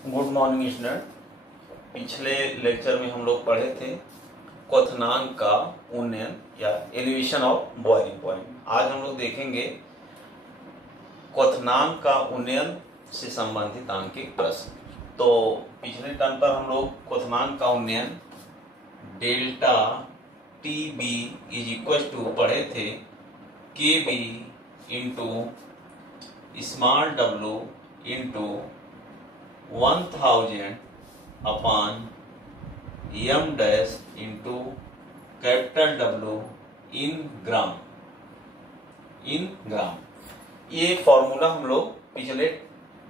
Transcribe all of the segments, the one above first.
Good morning student. पिछले lecture में हम लोग पढ़े थे क्वथनांक का उन्नयन या एलिवेशन ऑफ बॉइलिंग पॉइंट। आज हम लोग देखेंगे क्वथनांक का उन्नयन से संबंधित आंकिक प्रश्न। तो पिछले टर्म पर हम लोग क्वथनांक का उन्नयन delta T B is equal to पढ़े थे K B into small W into 1000 upon m dash into capital W in gram. ये फॉर्मूला हम लोग पिछले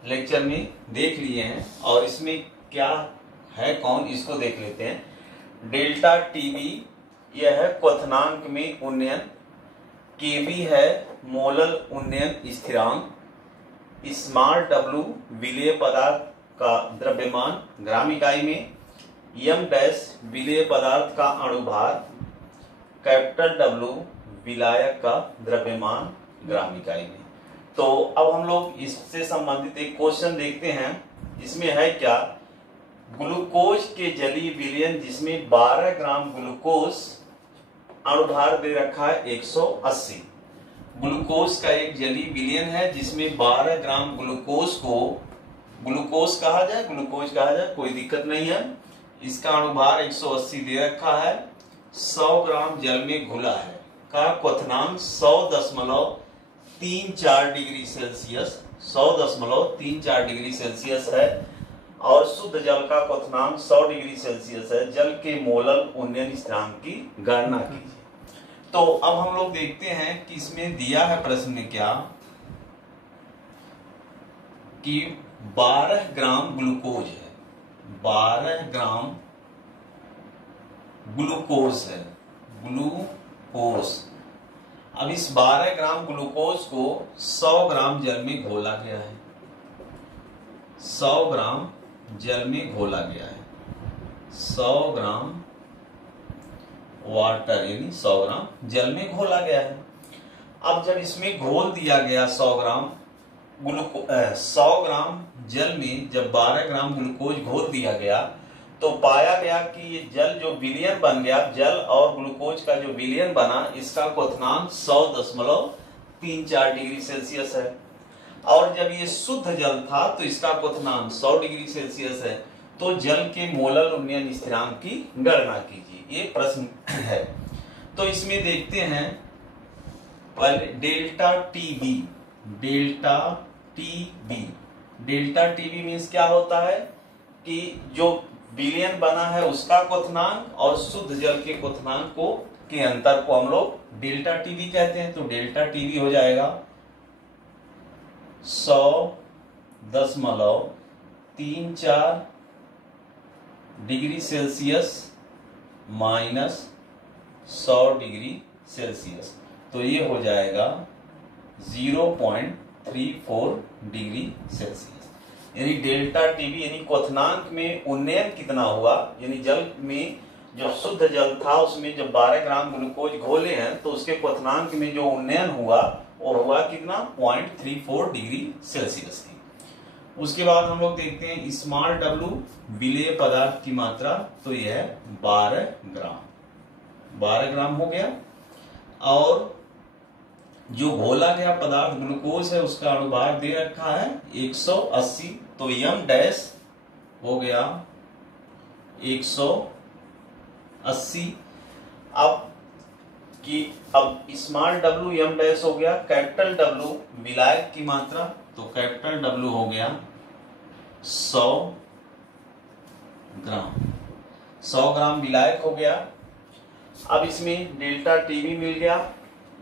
लेक्चर में देख लिए हैं और इसमें क्या है कौन इसको देख लेते हैं। डेल्टा टीबी यह है क्वथनांक में उन्नयन, केबी है मोलल उन्नयन स्थिरांक, स्मॉल डब्ल्यू विलेय पदार्थ का द्रव्यमान ग्राम इकाई में, यम डैश विलेय पदार्थ का अणुभार, कैपिटल डब्ल्यू विलायक का द्रव्यमान ग्राम इकाई में। तो अब हम लोग इससे संबंधित एक क्वेश्चन देखते हैं। इसमें है क्या, ग्लूकोज के जलीय विलयन जिसमें 12 ग्राम ग्लूकोज अणुभार दे रखा है 180। ग्लूकोज का एक जलीय विलयन है जिसमें 12 ग्राम ग्लूकोज को ग्लूकोज कहा जाए, कोई दिक्कत नहीं है। इसका अणुभार 180 दे रखा है, 100 ग्राम जल में घुला है का क्वथनांक 100.34 डिग्री सेल्सियस 100.34 डिग्री सेल्सियस है और शुद्ध जल का क्वथनांक 100 डिग्री सेल्सियस है। जल के मोलल उन्नयन स्थिरांक की गणना कीजिए। तो अब हम लोग देखते हैं कि इसमें दिया है प्रश्न में क्या कि 12 ग्राम ग्लूकोज है, 12 ग्राम ग्लूकोज है, ग्लूकोज। अब इस 12 ग्राम ग्लूकोज को 100 ग्राम जल में घोला गया है, 100 ग्राम जल में घोला गया है, 100 ग्राम वाटर यानी 100 ग्राम जल में घोला गया है। अब जब इसमें घोल दिया गया 100 ग्राम जल में जब 12 ग्राम ग्लूकोज घोल दिया गया तो पाया गया कि ये जल जो विलयन बन गया, जल और ग्लूकोज का जो विलयन बना इसका क्वथनांक 100.34 डिग्री सेल्सियस है। और जब ये शुद्ध जल था तो इसका क्वथनांक 100 डिग्री सेल्सियस है। तो जल के मोलल उन्नयन स्थिरांक की गणना कीजिए, ये प्रश्न है। तो इसमें देखते हैं पहले delta TB. Delta TB means क्या होता है कि जो विलयन बना है उसका क्वथनांक और शुद्ध जल के क्वथनांक को के अंतर को हम लोग डेल्टा टीबी कहते हैं। तो डेल्टा टीबी हो जाएगा 100.34 degree Celsius minus 100 degree Celsius. तो ये हो जाएगा 0.34 डिग्री सेल्सियस। यानी डेल्टा टीबी यानी क्वथनांक में उन्नयन कितना हुआ, यानी जल में जो शुद्ध जल था उसमें जब 12 ग्राम ग्लूकोज घोले हैं तो उसके क्वथनांक में जो उन्नयन हुआ वो हुआ कितना, 0.34 डिग्री सेल्सियस की। उसके बाद हम लोग देखते हैं स्मॉल डब्ल्यू विलेय पदार्थ की मात्रा। तो यह है 12 ग्राम हो गया और जो घोला गया पदार्थ ग्लूकोज है उसका अणुभार दे रखा है 180। तो यम डैश हो गया 180। अब स्मॉल डब्ल्यू यम डैश हो गया, कैपिटल डब्ल्यू विलायक की मात्रा। तो कैपिटल डब्ल्यू हो गया 100 ग्राम, 100 ग्राम विलायक हो गया। अब इसमें डेल्टा टीबी मिल गया,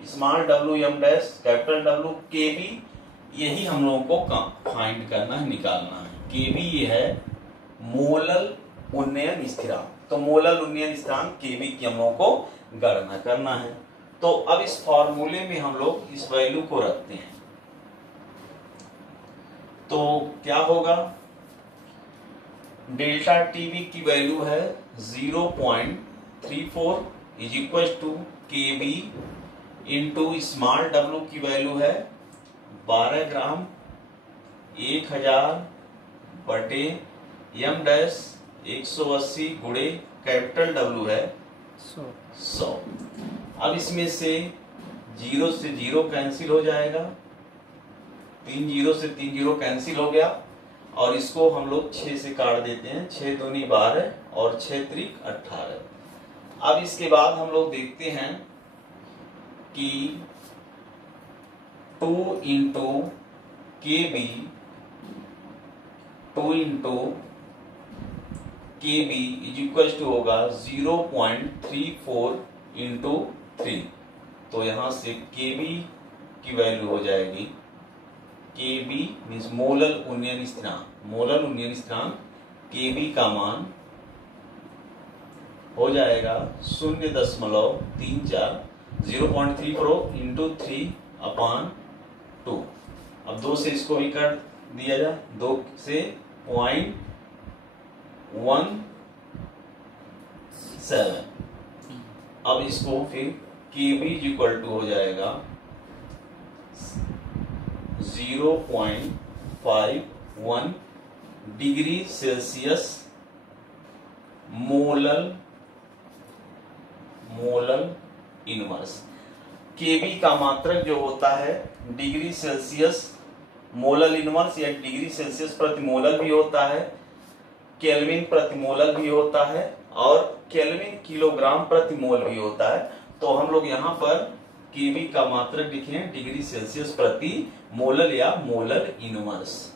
small W M dash, capital W, KB. यही हम लोगों को फाइंड करना है, निकालना है। केबी ये है मोलल उन्नयन स्थिरांक। तो मोलल उन्नयन स्थिरांक केबी की हम लोगों को गणना करना है। तो अब इस फॉर्मूले में हम लोग इस वैल्यू को रखते हैं तो क्या होगा, डेल्टा टीबी की वैल्यू है 0.34 is equal to KB into small डब्ल्यू की वैल्यू है 12 ग्राम 1000 बटे m डैश 180 गुणे कैपिटल W है 100। अब इसमें से 0 से 0 कैंसिल हो जाएगा, 3 0 से 3 0 कैंसिल हो गया, और इसको हम लोग 6 से काट देते हैं। 6 दूनी 12 और 6 त्रिक 18। अब इसके बाद हम लोग देखते हैं कि 2 into KB 2 into KB is equal to होगा 0.34 इंटू 3। तो यहां से KB की वैल्यू हो जाएगी, KB मीन्स मोलल उन्नयन स्थिरांक, KB का मान हो जाएगा 0.34 0.34 इंटू 3/2। अब 2 से इसको भी कर दिया जाए, 2 से 0.17। अब इसको फिर KB इक्वल टू हो जाएगा 0.51 degree Celsius molal inverse. KB का मात्रक जो होता है डिग्री सेल्सियस मोलल इनवर्स या डिग्री सेल्सियस प्रति मोलल भी होता है, केल्विन प्रति मोलल भी होता है, और केल्विन किलोग्राम प्रति मोल भी होता है। तो हम लोग यहाँ पर KB का मात्रक लिखे हैं डिग्री सेल्सियस प्रति मोलल या मोलल इनवर्स।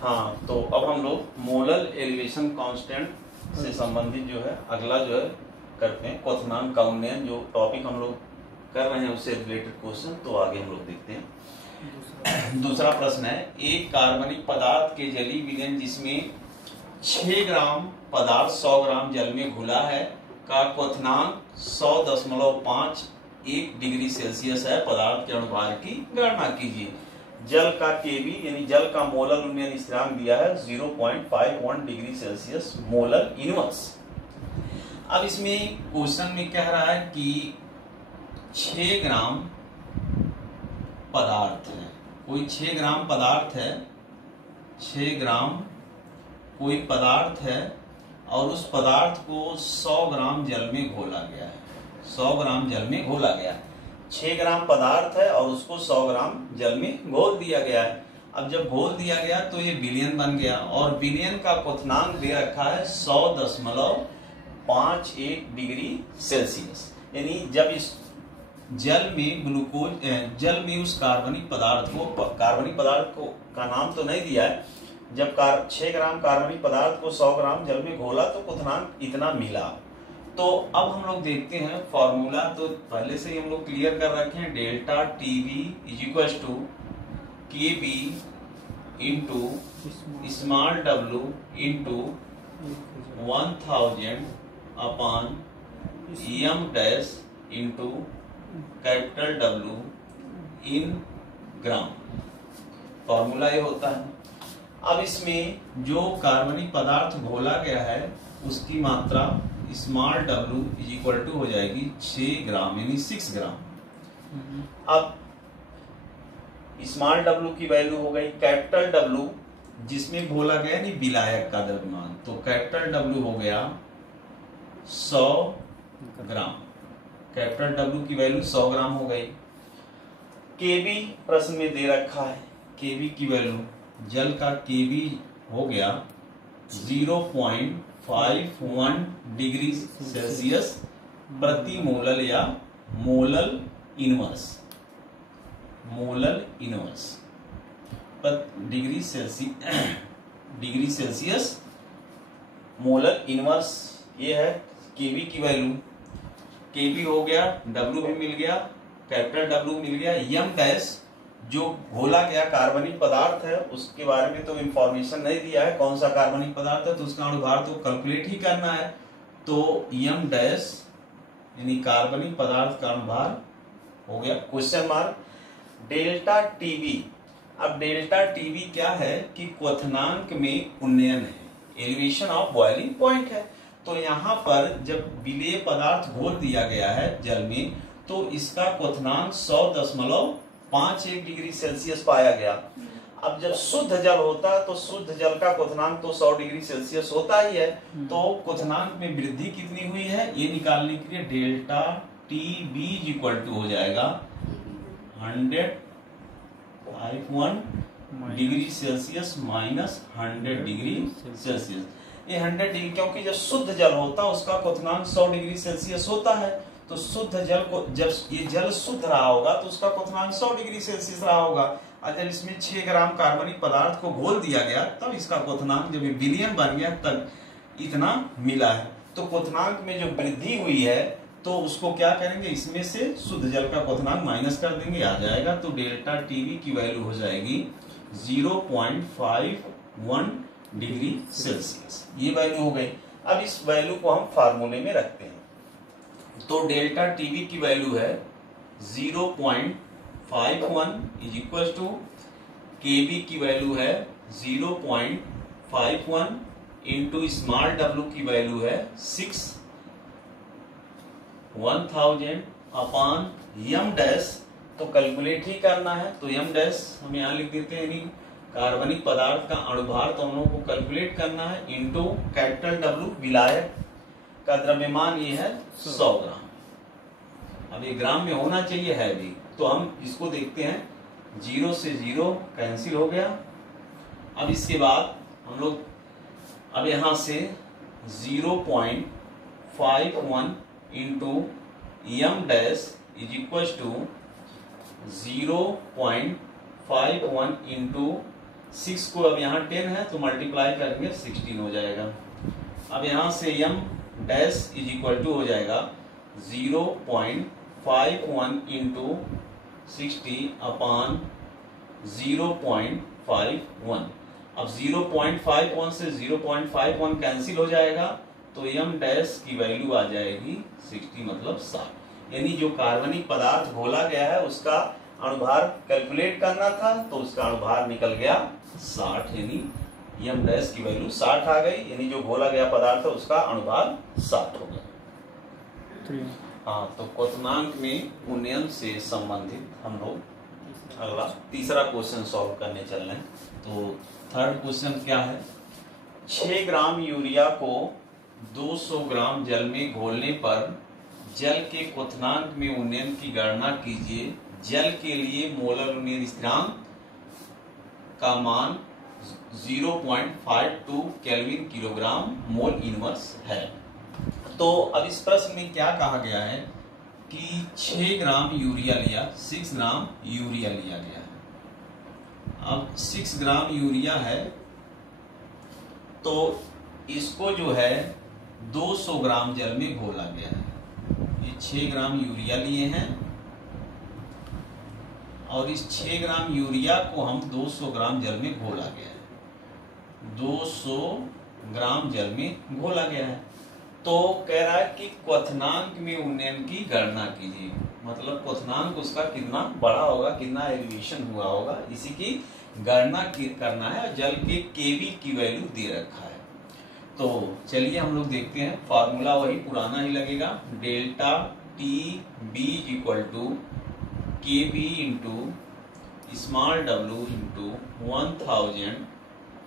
हाँ, तो अब हम लोग मोलल एलिवेशन कांस्टेंट से संबंधित जो है अगला जो है करते हैं, क्वथनांक का उन्नयन। जो टॉपिक हम लोग कर रहे हैं उससे रिलेटेड क्वेश्चन, तो आगे हम लोग देखते हैं। दूसरा प्रश्न है, एक कार्बनिक पदार्थ के जलीय विलयन जिसमें 6 ग्राम पदार्थ 100 ग्राम जल में घुला है का क्वथनांक 100.51 डिग्री सेल्सियस है, पदार्थ के अणुभार की गणना कीजिए। जल का KB यानी जल का मोलल उन्नयन स्थिरांक दिया है 0.51 डिग्री सेल्सियस मोलल इनवर्स। अब इसमें क्वेश्चन में कह रहा है कि 6 ग्राम पदार्थ है, कोई 6 ग्राम पदार्थ है, 6 ग्राम कोई पदार्थ है, और उस पदार्थ को 100 ग्राम जल में घोला गया है, 100 ग्राम जल में घोला गया है। 6 ग्राम पदार्थ है और उसको 100 ग्राम जल में घोल दिया गया है। अब जब घोल दिया गया तो ये विलयन बन गया, और विलयन का क्वथनांक दे रखा है 100.51 डिग्री सेल्सियस। यानी जब इस जल में जल में उस कार्बनिक पदार्थ को का नाम तो नहीं दिया है, जब 6 ग्राम कार्बनिक पदार्थ को 100 ग्राम जल में घोला तो क्वथनांक इतना मिला। तो अब हम लोग देखते हैं फॉर्मूला, तो पहले से ही हम लोग क्लियर कर रखे हैं। Delta TB is equal to KB into small w into 1000 upon m dash into capital W in gram. Formula ये होता है। अब इसमें जो कार्बनिक पदार्थ घोला गया है उसकी मात्रा small w is equal to हो जाएगी 6 ग्राम यानी 6 ग्राम। अब स्मॉल w की वैल्यू हो गई, कैपिटल W जिसमें घोला गया नहीं विलायक का द्रव्यमान, तो कैपिटल W हो गया 100 ग्राम। कैपिटल W की वैल्यू 100 ग्राम हो गई। KB प्रश्न में दे रखा है, KB की वैल्यू जल का KB हो गया 0.51 डिग्री सेल्सियस प्रति मोलल या molal inverse degree Celsius molal inverse. ये है KB की वैल्यू। KB हो गया, W भी मिल गया, कैपिटल W मिल गया, m डैश जो घोला गया कार्बनिक पदार्थ है उसके बारे में तो इंफॉर्मेशन नहीं दिया है, कौन सा कार्बनिक पदार्थ है, तो उसका अणुभार तो कैलकुलेट ही करना है। तो m डैश यानी कार्बनिक पदार्थ का अणुभार हो गया क्वेश्चन मार्क डेल्टा TB। अब डेल्टा TB क्या है कि क्वथनांक में उन्नयन है, एलिवेशन ऑफ बॉइलिंग पॉइंट है। तो यहाँ पर जब विलेय पदार्थ घोल दिया गया है जल में तो इसका क्वथनांक 100.51 डिग्री सेल्सियस पाया गया। अब जब शुद्ध जल होता है तो शुद्ध जल का क्वथनांक तो 100 डिग्री सेल्सियस होता ही है। तो क्वथनांक में वृद्धि कितनी हुई है ये निकालने के लिए डेल्टा टीबी इक्वल टू हो जाएगा 100.51 degree Celsius minus 100 degree Celsius. ये 100 डिग्री, क्योंकि जब शुद्ध जल होता है उसका क्वथनांक 100 डिग्री सेल्सियस होता है। तो शुद्ध जल को जब ये जल शुद्ध रहा होगा तो उसका क्वथनांक 100 डिग्री सेल्सियस रहा होगा। और जब इसमें 6 ग्राम कार्बनिक पदार्थ को घोल दिया गया तब इसका क्वथनांक जब ये विलयन बन गया तब इतना मिला है। तो क्वथनांक में जो वृद्धि हुई है तो उसको क्या करेंगे, इसमें से शुद्ध जल का क्वथनांक माइनस कर देंगे, आ जाएगा। तो डेल्टा टीबी की वैल्यू हो जाएगी 0.51 डिग्री सेल्सियस। ये वैल्यू हो गई। अब इस वैल्यू को हम फार्मूले में रखते हैं। तो डेल्टा टीबी की वैल्यू है 0.51 इज इक्वल टू केबी की वैल्यू है 0.51 इंटू स्मॉल डब्ल्यू की वैल्यू है 1000 अपॉन यम डैश। तो कैलकुलेट ही करना है तो यम डैश हम यहाँ लिख देते हैं, यानी कार्बनिक पदार्थ का अणुभार तो हम लोगों को कैलकुलेट करना है इंटू कैपिटल डब्ल्यू विलायक का द्रव्यमान ये है 100 ग्राम। अब ये ग्राम में होना चाहिए है भी, तो हम इसको देखते हैं 0 से 0 कैंसिल हो गया। अब इसके बाद हम लोग अब यहां से 0.51 into m dash is equal to 0.51 into 6 को अब यहाँ 10 है तो मल्टीप्लाई करेंगे 16 हो जाएगा। अब यहाँ से यम डैश इज इक्वल टू हो जाएगा 0.51 इंटू 60 अपॉन 0.51। अब 0.51 से 0.51 कैंसिल हो जाएगा तो यम डैश की वैल्यू आ जाएगी 60 मतलब 60। यानी जो कार्बनिक पदार्थ घोला गया है उसका अणुभार कैलकुलेट करना था तो उसका अणुभार निकल गया 60, यानी यम डैश की वैल्यू 60 आ गई। यानी जो घोला गया पदार्थ है उसका अणुभार 60 हो गया। हाँ, तो क्वथनांक में उन्नयन से संबंधित हम लोग अगला तीसरा क्वेश्चन सॉल्व करने चल रहे हैं। तो थर्ड क्वेश्चन क्या है, 6 ग्राम यूरिया को 200 ग्राम जल में घोलने पर जल के क्वथनांक में उन्नयन की गणना कीजिए। जल के लिए मोलर उन्नयन स्थिरांक का मान 0.52 केल्विन किलोग्राम मोल इनवर्स है। तो अब इस प्रश्न में क्या कहा गया है कि 6 ग्राम यूरिया लिया, 6 ग्राम यूरिया लिया गया है। अब 6 ग्राम यूरिया है तो इसको जो है 200 ग्राम जल में घोला गया है। ये 6 ग्राम यूरिया लिए हैं और इस 6 ग्राम यूरिया को हम 200 ग्राम जल में घोला गया है। 200 ग्राम जल में घोला गया है। तो कह रहा है कि क्वथनांक में उन्नयन की गणना कीजिए, मतलब क्वथनांक उसका कितना बड़ा होगा, कितना एलिवेशन हुआ होगा, इसी की गणना करना है। जल के केबी की वैल्यू दे रखा है। तो चलिए हम लोग देखते हैं, फार्मूला वही पुराना ही लगेगा। Delta T B equal to K B into small W into 1000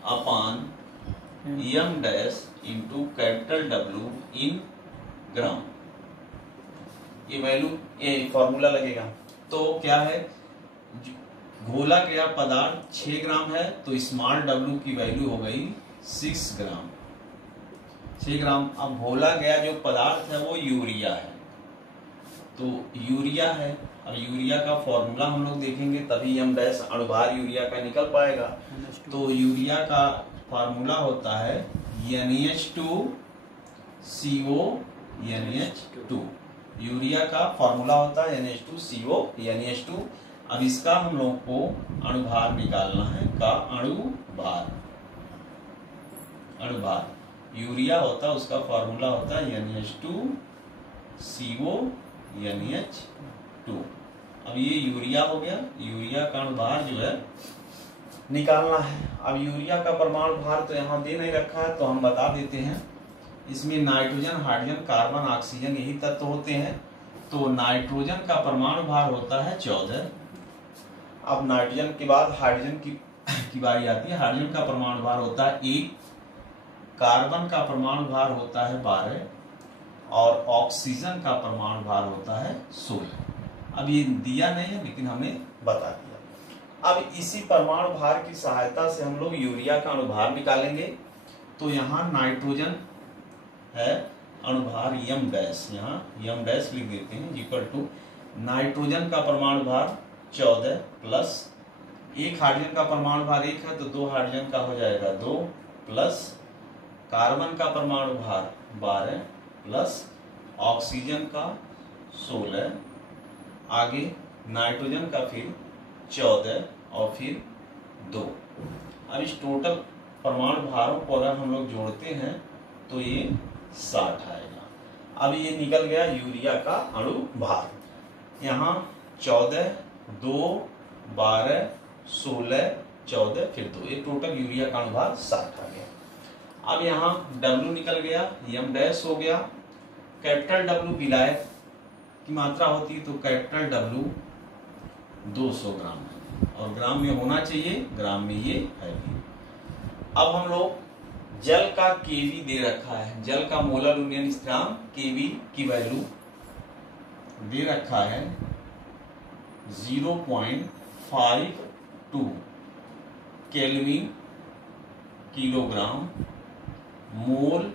upon Yama dash into capital W in gram. ये वैल्यू ये फॉर्मूला लगेगा। तो क्या है, घोला गया पदार्थ 6 ग्राम है तो स्मॉल डब्ल्यू की वैल्यू हो गई 6 ग्राम। 6 ग्राम। अब घोला गया जो पदार्थ है वो यूरिया है, तो यूरिया है। अब यूरिया का फॉर्मूला हम लोग देखेंगे तभी यम डैश अणुभार यूरिया का निकल पाएगा। तो यूरिया का फॉर्मूला होता है NH2CO NH2। यूरिया का फॉर्मूला होता है NH2CO NH2। अब इसका हम लोग को अणुभार निकालना है, का अणुभार यूरिया होता है उसका फॉर्मूला होता है NH2CO NH2। अब ये यूरिया हो गया, यूरिया का अणुभार जो है निकालना है। अब यूरिया का परमाणु भार तो यहाँ दे नहीं रखा है तो हम बता देते हैं। इसमें नाइट्रोजन, हाइड्रोजन, कार्बन, ऑक्सीजन यही तत्व होते हैं। तो नाइट्रोजन का परमाणु भार होता है 14। अब नाइट्रोजन के बाद हाइड्रोजन की की बारी आती है। हाइड्रोजन का परमाणु भार होता है 1, कार्बन का परमाणु भार होता है 12 और ऑक्सीजन का परमाणु भार होता है 16। अब ये दिया नहीं है लेकिन हमने बता दिया। अब इसी परमाणु भार की सहायता से हम लोग यूरिया का अणुभार निकालेंगे। तो यहाँ नाइट्रोजन है अणुभार यम डैश, यहाँ यम डैश लिख देते हैं इक्वल टू नाइट्रोजन का परमाणु भार 14 प्लस एक हाइड्रोजन का परमाणु भार 1 है तो 2 हाइड्रोजन का हो जाएगा 2 प्लस कार्बन का परमाणु भार 12 प्लस ऑक्सीजन का 16, आगे नाइट्रोजन का फिर 14 और फिर 2। अब इस टोटल परमाणु भारों को अगर हम लोग जोड़ते हैं तो ये 60 आएगा। अब ये निकल गया यूरिया का अणु भार। यहाँ 14, 2, 12, 16, 14 फिर 2, ये टोटल यूरिया का अणु भार 60 आ गया। अब यहाँ W निकल गया, यम डैश हो गया। कैपिटल W विलायक की मात्रा होती है तो कैपिटल W 200 ग्राम है और ग्राम में होना चाहिए, ग्राम में ये है। अब हम लोग जल का केवी दे रखा है, जल का मोलर उन्नयन स्थिरांक केवी की वैल्यू दे रखा है 0.52 केल्विन किलोग्राम मोल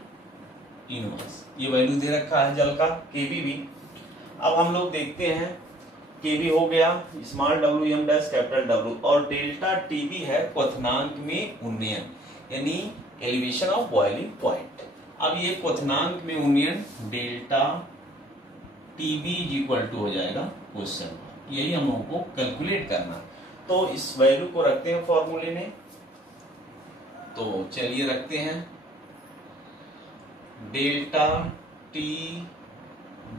इनवर्स, ये वैल्यू दे रखा है जल का केवी भी। अब हम लोग देखते हैं केवी हो गया small w m dash capital W और डेल्टा टीबी है क्वथनांक में उन्नयन यानी एलिवेशन ऑफ बॉइलिंग पॉइंट। अब ये क्वथनांक में उन्नयन डेल्टा टीबी इक्वल टू हो जाएगा क्वेश्चन, यही हम लोगों को कैलकुलेट करना। तो इस वैल्यू को रखते हैं फॉर्मूले में, तो चलिए रखते हैं delta T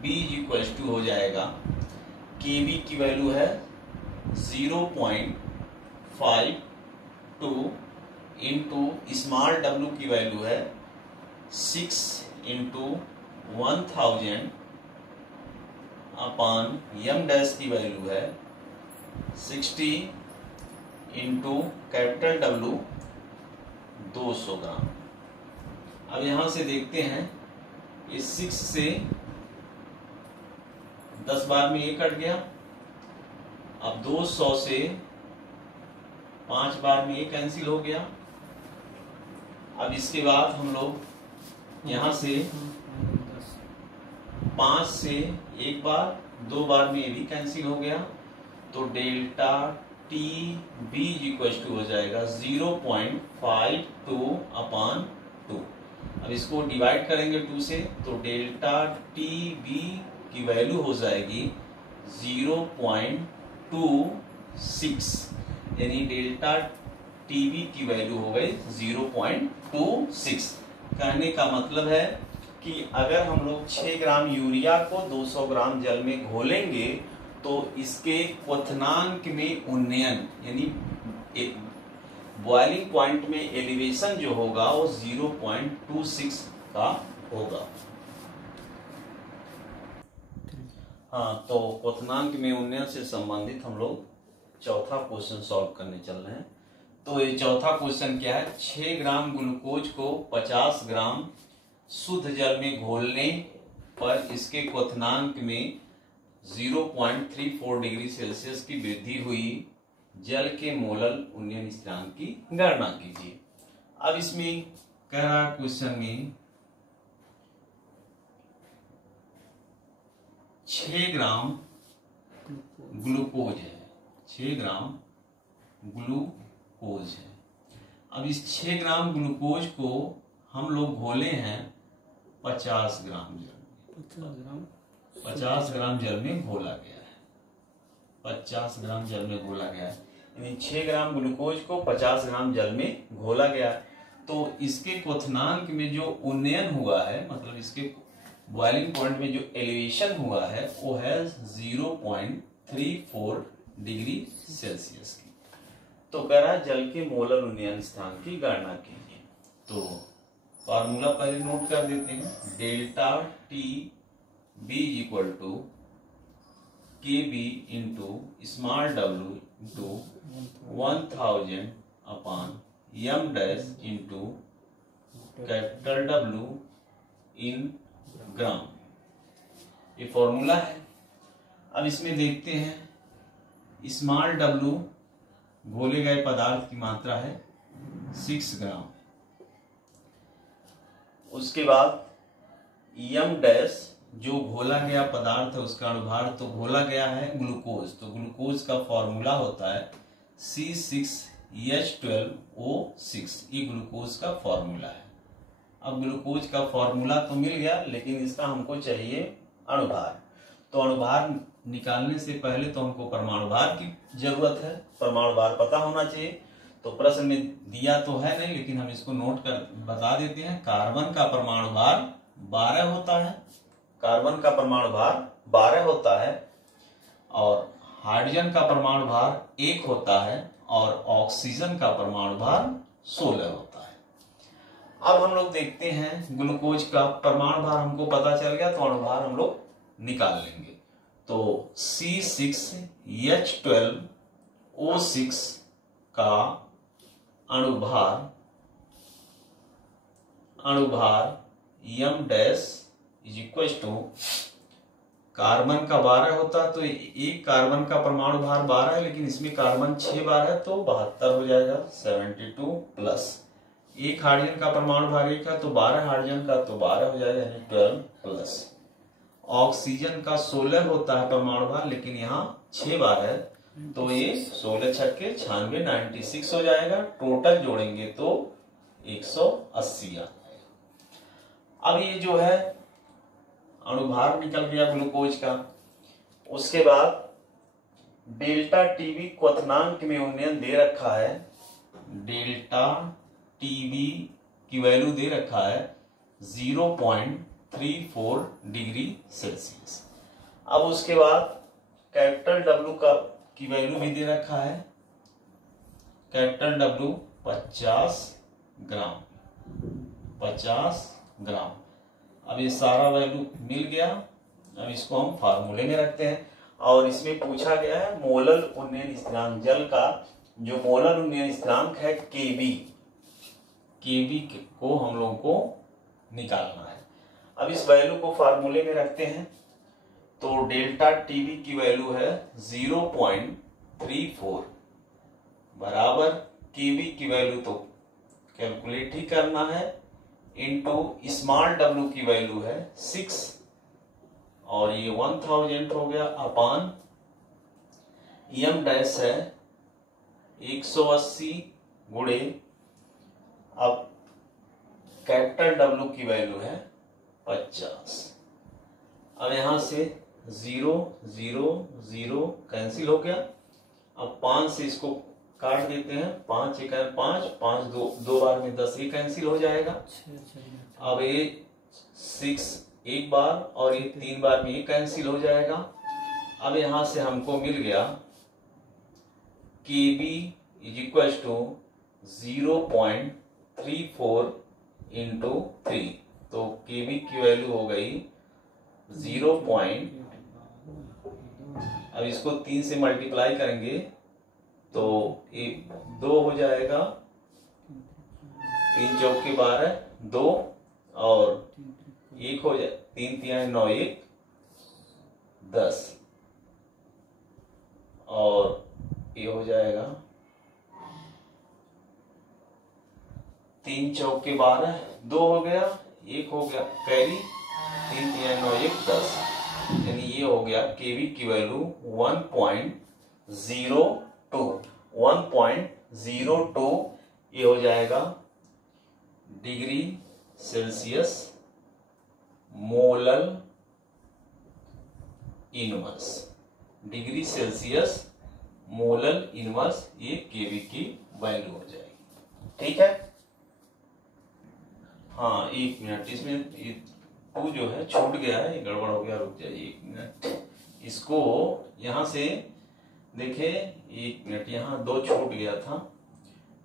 B equal to हो जाएगा केवी की वैल्यू है 0.52 इंटू स्मॉल w की वैल्यू है 6 इंटू 1000 अपॉन यम डैश की वैल्यू है 60 इंटू कैपिटल W 200 ग्राम। अब यहां से देखते हैं इस 6 से 10 बार में ये कट गया। अब 200 से 5 बार में ये कैंसिल हो गया। अब इसके बाद हम लोग यहां से 5 से 1 बार 2 बार में ये भी कैंसिल हो गया। तो delta T B equal to हो जाएगा 0.52 अपॉन 2। अब इसको डिवाइड करेंगे 2 से तो डेल्टा टी बी की वैल्यू हो जाएगी 0.26 यानी डेल्टा टीबी की वैल्यू हो गई 0.26। कहने का मतलब है कि अगर हम लोग 6 ग्राम यूरिया को 200 ग्राम जल में घोलेंगे तो इसके क्वथनांक में उन्नयन यानी बॉइलिंग पॉइंट में एलिवेशन जो होगा वो 0.26 का होगा। हाँ, तो क्वथनांक में उन्नयन से संबंधित हम लोग चौथा क्वेश्चन सॉल्व करने चल रहे हैं। तो ये चौथा क्वेश्चन क्या है, 6 ग्राम ग्लूकोज को 50 ग्राम शुद्ध जल में घोलने पर इसके क्वथनांक में 0.34 डिग्री सेल्सियस की वृद्धि हुई, जल के मोलल उन्नयन स्थिरांक की गणना कीजिए। अब इसमें कह रहा क्वेश्चन में 6 ग्राम ग्लूकोज है, 6 ग्राम ग्लूकोज है। अब इस 6 ग्राम ग्लूकोज को हम लोग घोले हैं 50 ग्राम जल में, 50 ग्राम जल में घोला गया है, 50 ग्राम जल में घोला गया है यानी 6 ग्राम ग्लूकोज को 50 ग्राम जल में घोला गया है। तो इसके क्वथनांक में जो उन्नयन हुआ है, मतलब इसके बॉइलिंग पॉइंट में जो एलिवेशन हुआ है वो है 0.34 डिग्री सेल्सियस की। तो कह रहा है जल के मोलर उन्नयन स्थान की गणना कीजिए। तो फॉर्मूला पहले नोट कर देते हैं, delta T B equal to K B into small w into 1000 upon M dash into capital W in gram, ये फॉर्मूला है। अब इसमें देखते हैं स्मॉल डब्ल्यू घोले गए पदार्थ की मात्रा है 6 ग्राम। उसके बाद एम डैश जो घोला गया पदार्थ है उसका अनुभार, तो घोला गया है ग्लूकोज, तो ग्लूकोज का फॉर्मूला होता है C6H12O6, ये ग्लूकोज का फॉर्मूला है। अब ग्लूकोज का फॉर्मूला तो मिल गया, लेकिन इसका हमको चाहिए अनुभार। तो अनुभार निकालने से पहले तो हमको परमाणु भार की जरूरत है, परमाणु भार पता होना चाहिए। तो प्रश्न में दिया तो है नहीं, लेकिन हम इसको नोट कर बता देते हैं। कार्बन का परमाणु भार 12 होता है, कार्बन का परमाणु भार 12 होता है, और हाइड्रोजन का परमाणु भार 1 होता है, और ऑक्सीजन का परमाणु भार 16 होता है। अब हम लोग देखते हैं ग्लूकोज का परमाणु भार हमको पता चल गया, तो अणुभार हम लोग निकाल लेंगे। तो C6H12O6 का अणुभार m dash is equal to, carbon का 12 होता है, तो एक कार्बन का परमाणु भार 12 है, लेकिन इसमें कार्बन 6 बार है तो 72 हो जाएगा, 72 प्लस एक हाइड्रोजन का परमाणु भार 1 है तो 12 हाइड्रोजन का तो 12 हो जाएगा, यानी 12 प्लस ऑक्सीजन का 16 होता है परमाणु भार, लेकिन यहाँ 6 बार है तो ये 16 छक्के 96 96 हो जाएगा। टोटल जोड़ेंगे तो 180 आ जाएगा। अब ये जो है अणुभार निकल गया ग्लूकोज का। उसके बाद डेल्टा टीबी क्वथनांक में उन्नयन दे रखा है, डेल्टा टीबी की वैल्यू दे रखा है 0.34 डिग्री सेल्सियस। अब उसके बाद कैपिटल डब्ल्यू की वैल्यू भी दे रखा है, कैपिटल डब्ल्यू 50 ग्राम, 50 ग्राम। अब ये सारा वैल्यू मिल गया। अब इसको हम फार्मूले में रखते हैं, और इसमें पूछा गया है मोलल उन्नयन स्थिरांक। जल का जो मोलल उन्नयन स्थिरांक है केबी को हम लोगों को निकालना है। अब इस वैल्यू को फार्मूले में रखते हैं, तो डेल्टा टीबी की वैल्यू है 0.34 बराबर केबी की वैल्यू तो कैलकुलेट ही करना है, इनटू स्मॉल डब्ल्यू की वैल्यू है 6 और ये 1000 हो गया, अपान एम डैश है 180 गुणे, अब कैपिटल डब्ल्यू की वैल्यू है 50। अब यहां से 0 0 0 कैंसिल हो गया। अब 5 से इसको काट देते हैं, 5 1 5 5 दो बार में 10, ये कैंसिल हो जाएगा। अब ये 6 एक बार और ये 3 बार में ये कैंसिल हो जाएगा। अब यहां से हमको मिल गया KB is equal to 0.34 into 3, तो KB की वैल्यू हो गई 0. अब इसको 3 से मल्टीप्लाई करेंगे तो 2 हो जाएगा, 3 चौके 12 2 और 1 हो जाए, 3 3 9 1 10 और ये हो जाएगा 3 चौके 12 2 हो गया, 1 हो गया कैरी, 3 3 9 1 10, यानी ये हो गया केवी की वैल्यू 1.02 ये हो जाएगा degree Celsius molal inverse, degree Celsius molal inverse, ये केवी की वैल्यू हो जाएगी। ठीक है, हाँ 1 मिनट, इसमें 2 जो है छूट गया है, ये गड़बड़ हो गया, रुक जाइए 1 मिनट। इसको यहां से देखे 1 मिनट, यहाँ 2 छूट गया था,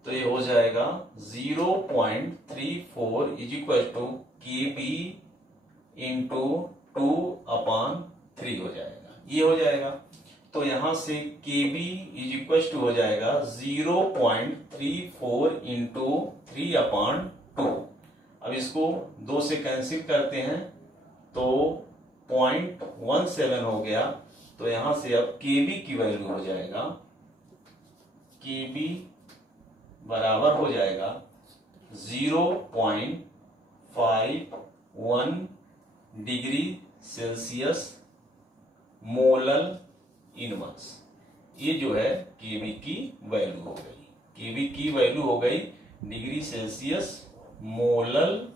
तो ये हो जाएगा 0.34 is equal to KB into 2/3 हो जाएगा, ये हो जाएगा। तो यहां से Kb इज इक्वल टू हो जाएगा 0.34 इंटू 3/2। अब इसको 2 से कैंसिल करते हैं तो 0.17 हो गया। तो यहां से अब Kb की वैल्यू हो जाएगा, Kb बराबर हो जाएगा 0.51 डिग्री सेल्सियस मोलल इनवर्स। ये जो है Kb की वैल्यू हो गई, Kb की वैल्यू हो गई डिग्री सेल्सियस मोलल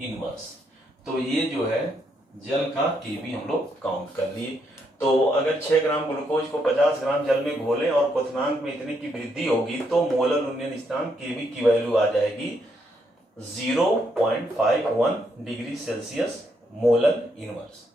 इनवर्स। तो ये जो है जल का Kb हम लोग काउंट कर लिए। तो अगर 6 ग्राम ग्लूकोज को 50 ग्राम जल में घोलें और क्वथनांक में इतने की वृद्धि होगी तो मोलल उन्नयन स्थिरांक Kb की वैल्यू आ जाएगी 0.51 डिग्री सेल्सियस मोलल इनवर्स।